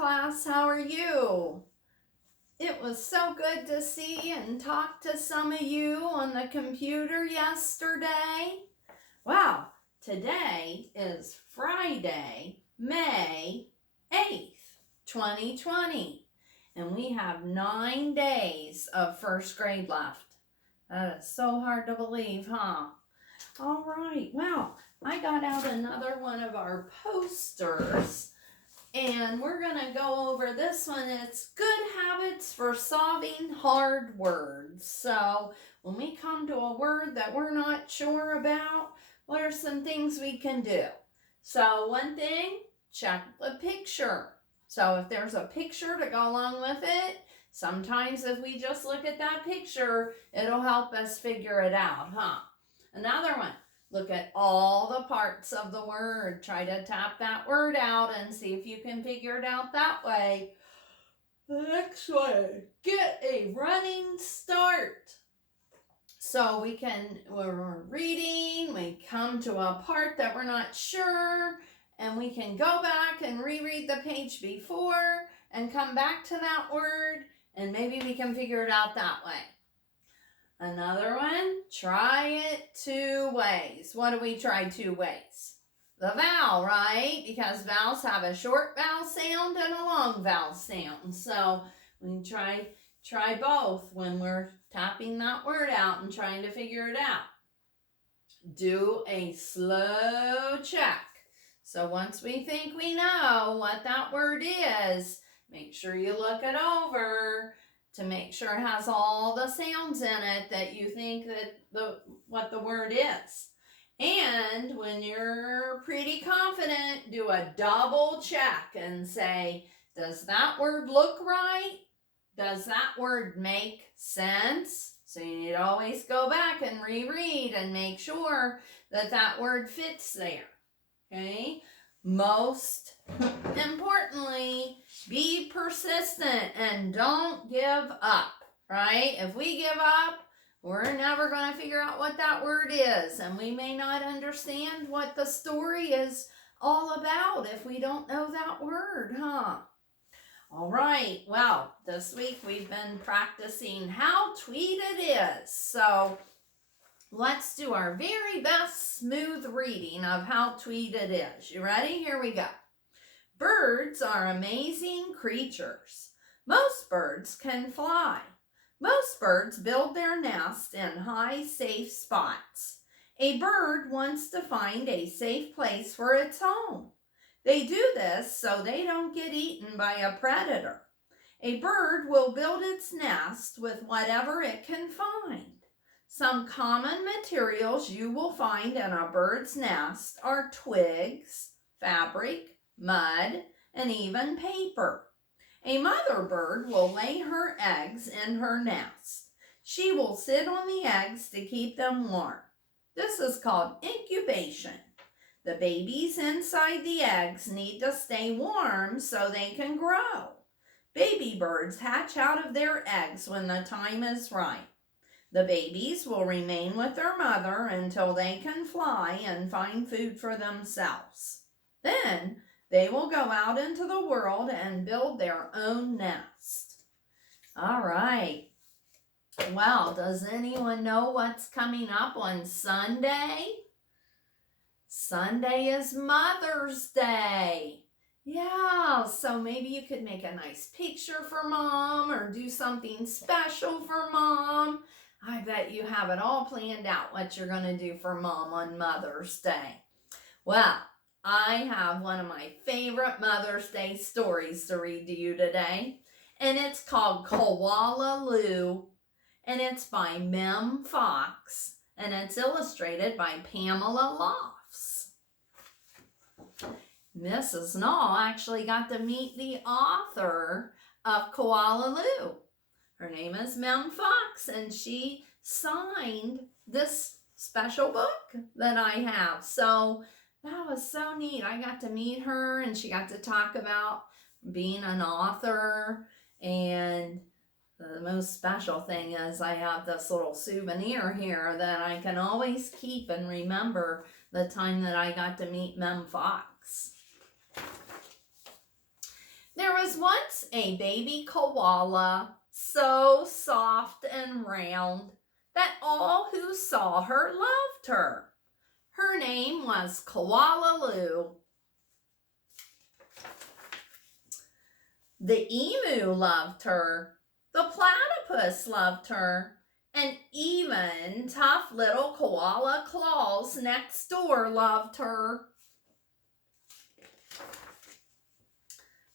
class. How are you? It was so good to see and talk to some of you on the computer yesterday. Wow, today is Friday, May 8th, 2020, and we have 9 days of first grade left. That is so hard to believe, huh? All right, well, I got out another one of our posters, and we're going to go over this one. It's Good Habits for Solving Hard Words. So when we come to a word that we're not sure about, what are some things we can do? So one thing, check the picture. So if there's a picture to go along with it, sometimes if we just look at that picture, it'll help us figure it out, huh? Another one, look at all the parts of the word. Try to tap that word out and see if you can figure it out that way. The next one, get a running start. So we're reading, we come to a part that we're not sure, and we can go back and reread the page before and come back to that word, and maybe we can figure it out that way. Another one, try it 2 ways. What do we try 2 ways? The vowel, right? Because vowels have a short vowel sound and a long vowel sound. So we try both when we're tapping that word out and trying to figure it out. Do a slow check. So once we think we know what that word is, make sure you look it over to make sure it has all the sounds in it that you think that what the word is. And when you're pretty confident, do a double check and say, does that word look right? Does that word make sense? So you need to always go back and reread and make sure that that word fits there. Okay? Most importantly, be persistent and don't give up, right? If we give up, we're never going to figure out what that word is, and we may not understand what the story is all about if we don't know that word, huh? All right, well, this week we've been practicing how tweeted is. So let's do our very best smooth reading of how tweeted is. You ready? Here we go. Birds are amazing creatures. Most birds can fly. Most birds build their nests in high, safe spots. A bird wants to find a safe place for its home. They do this so they don't get eaten by a predator. A bird will build its nest with whatever it can find. Some common materials you will find in a bird's nest are twigs, fabric, mud, and even paper. A mother bird will lay her eggs in her nest. She will sit on the eggs to keep them warm. This is called incubation. The babies inside the eggs need to stay warm so they can grow. Baby birds hatch out of their eggs when the time is right. The babies will remain with their mother until they can fly and find food for themselves. Then they will go out into the world and build their own nest. All right. Well, does anyone know what's coming up on Sunday? Sunday is Mother's Day. Yeah, so maybe you could make a nice picture for Mom or do something special for Mom. I bet you have it all planned out what you're going to do for Mom on Mother's Day. Well, I have one of my favorite Mother's Day stories to read to you today, and it's called Koala Lou, and it's by Mem Fox, and it's illustrated by Pamela Lofts. Mrs. Knoll actually got to meet the author of Koala Lou. Her name is Mem Fox, and she signed this special book that I have. So that was so neat. I got to meet her, and she got to talk about being an author. And the most special thing is I have this little souvenir here that I can always keep and remember the time that I got to meet Mem Fox. There was once a baby koala, so soft and round that all who saw her loved her. Her name was Koala Lou. The emu loved her, the platypus loved her, and even tough little Koala Claus next door loved her.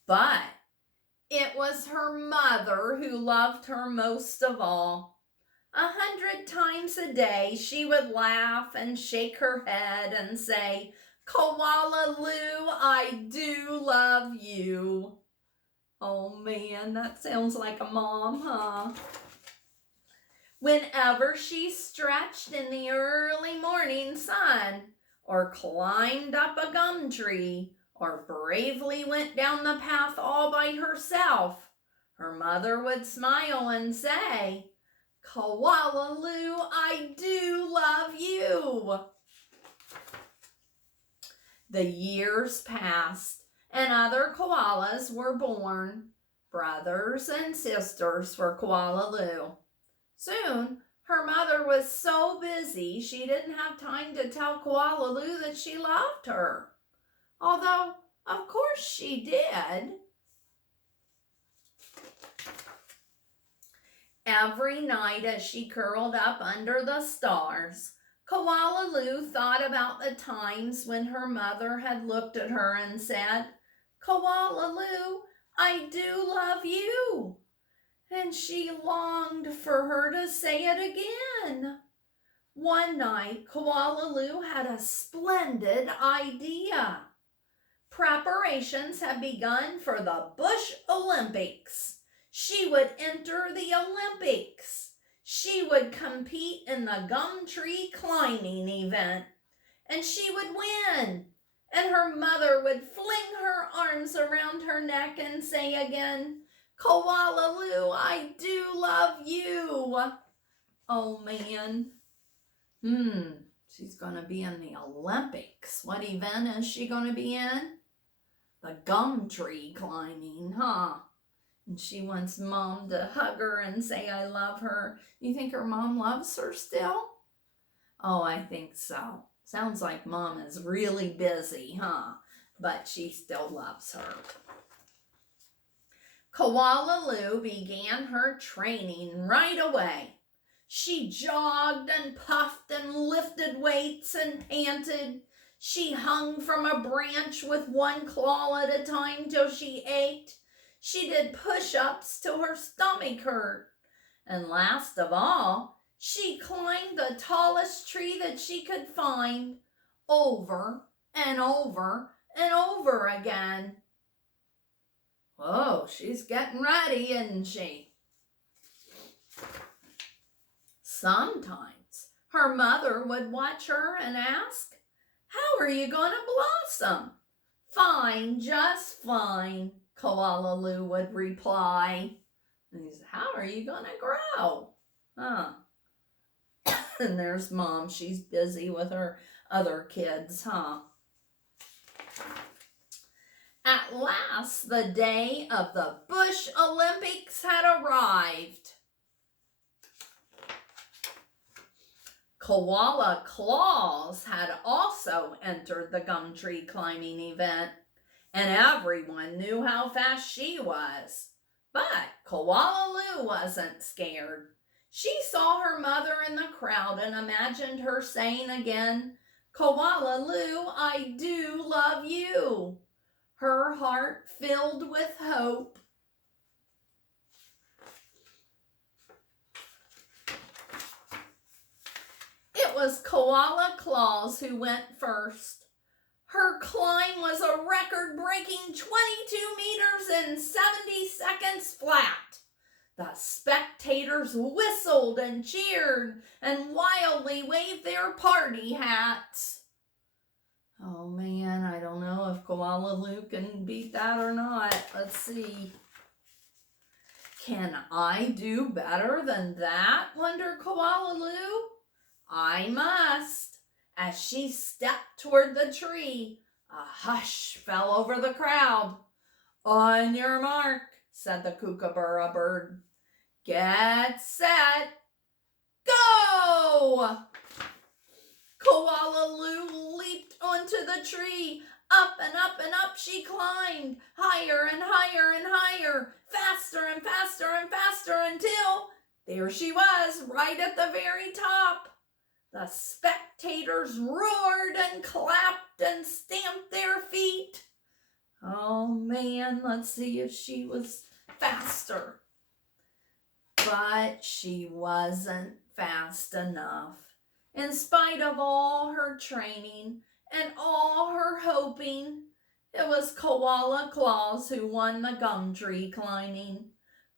But it was her mother who loved her most of all. 100 times a day she would laugh and shake her head and say, "Koala Lou, I do love you." Oh man, that sounds like a mom, huh? Whenever she stretched in the early morning sun, or climbed up a gum tree, or bravely went down the path all by herself, her mother would smile and say, "Koala Lou, I do love you." The years passed, and other koalas were born, brothers and sisters for Koala Lou. Soon, her mother was so busy she didn't have time to tell Koala Lou that she loved her. Although, of course she did. Every night as she curled up under the stars, Koala Lou thought about the times when her mother had looked at her and said, "Koala Lou, I do love you." And she longed for her to say it again. One night, Koala Lou had a splendid idea. Preparations had begun for the Bush Olympics. She would enter the Olympics. She would compete in the gum tree climbing event, and she would win. And her mother would fling her arms around her neck and say again, "Koala Lou, I do love you." Oh man. She's going to be in the Olympics. What event is she going to be in? The gum tree climbing, huh? And she wants Mom to hug her and say, "I love her." You think her mom loves her still? Oh, I think so. Sounds like Mom is really busy, huh? But she still loves her. Koala Lou began her training right away. She jogged and puffed and lifted weights and panted. She hung from a branch with one claw at a time till she ached. She did push-ups till her stomach hurt. And last of all, she climbed the tallest tree that she could find, over and over and over again. Whoa, she's getting ready, isn't she? Sometimes her mother would watch her and ask, "How are you going to blossom?" "Fine, just fine," Koala Lou would reply. And he said, "How are you going to grow?" And there's Mom. She's busy with her other kids, huh? At last, the day of the Bush Olympics had arrived. Koala Claus had also entered the gum tree climbing event, and everyone knew how fast she was. But Koala Lou wasn't scared. She saw her mother in the crowd and imagined her saying again, "Koala Lou, I do love you." Her heart filled with hope. It was Koala Claus who went first. Her climb was a record-breaking 22 meters and 70 seconds flat. The spectators whistled and cheered and wildly waved their party hats. Oh man, I don't know if Koala Lou can beat that or not. Let's see. Can I do better than that? Wondered Koala Lou. I must. As she stepped toward the tree, a hush fell over the crowd. On your mark, said the kookaburra bird. Get set, go! Koala Lou leaped onto the tree. Up and up and up she climbed, higher and higher and higher, faster and faster and faster, until there she was, right at the very top. The spectators roared and clapped and stamped their feet. Oh man, let's see if she was faster. But she wasn't fast enough. In spite of all her training and all her hoping, it was Koala Claus who won the gum tree climbing.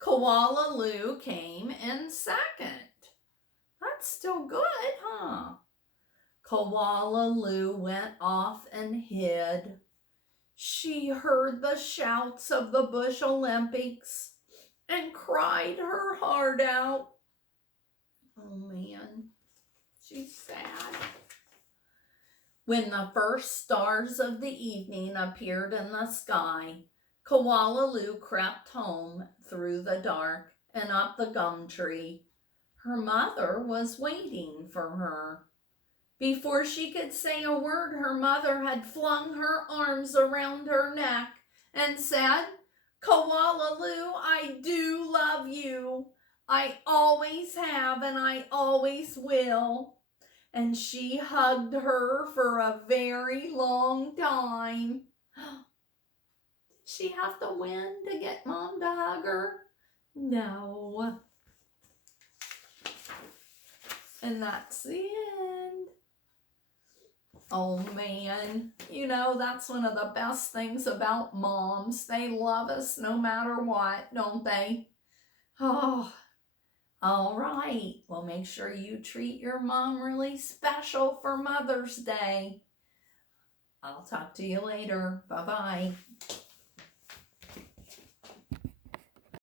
Koala Lou came in second. That's still good, huh? Koala Lou went off and hid. She heard the shouts of the Bush Olympics and cried her heart out. Oh man, she's sad. When the first stars of the evening appeared in the sky, Koala Lou crept home through the dark and up the gum tree. Her mother was waiting for her. Before she could say a word, her mother had flung her arms around her neck and said, Koala Lou, I do love you. I always have and I always will. And she hugged her for a very long time. Did she have to win to get Mom to hug her? No. And that's the end. Oh man, you know, that's one of the best things about moms. They love us no matter what, don't they? Oh, all right. Well, make sure you treat your mom really special for Mother's Day. I'll talk to you later. Bye-bye.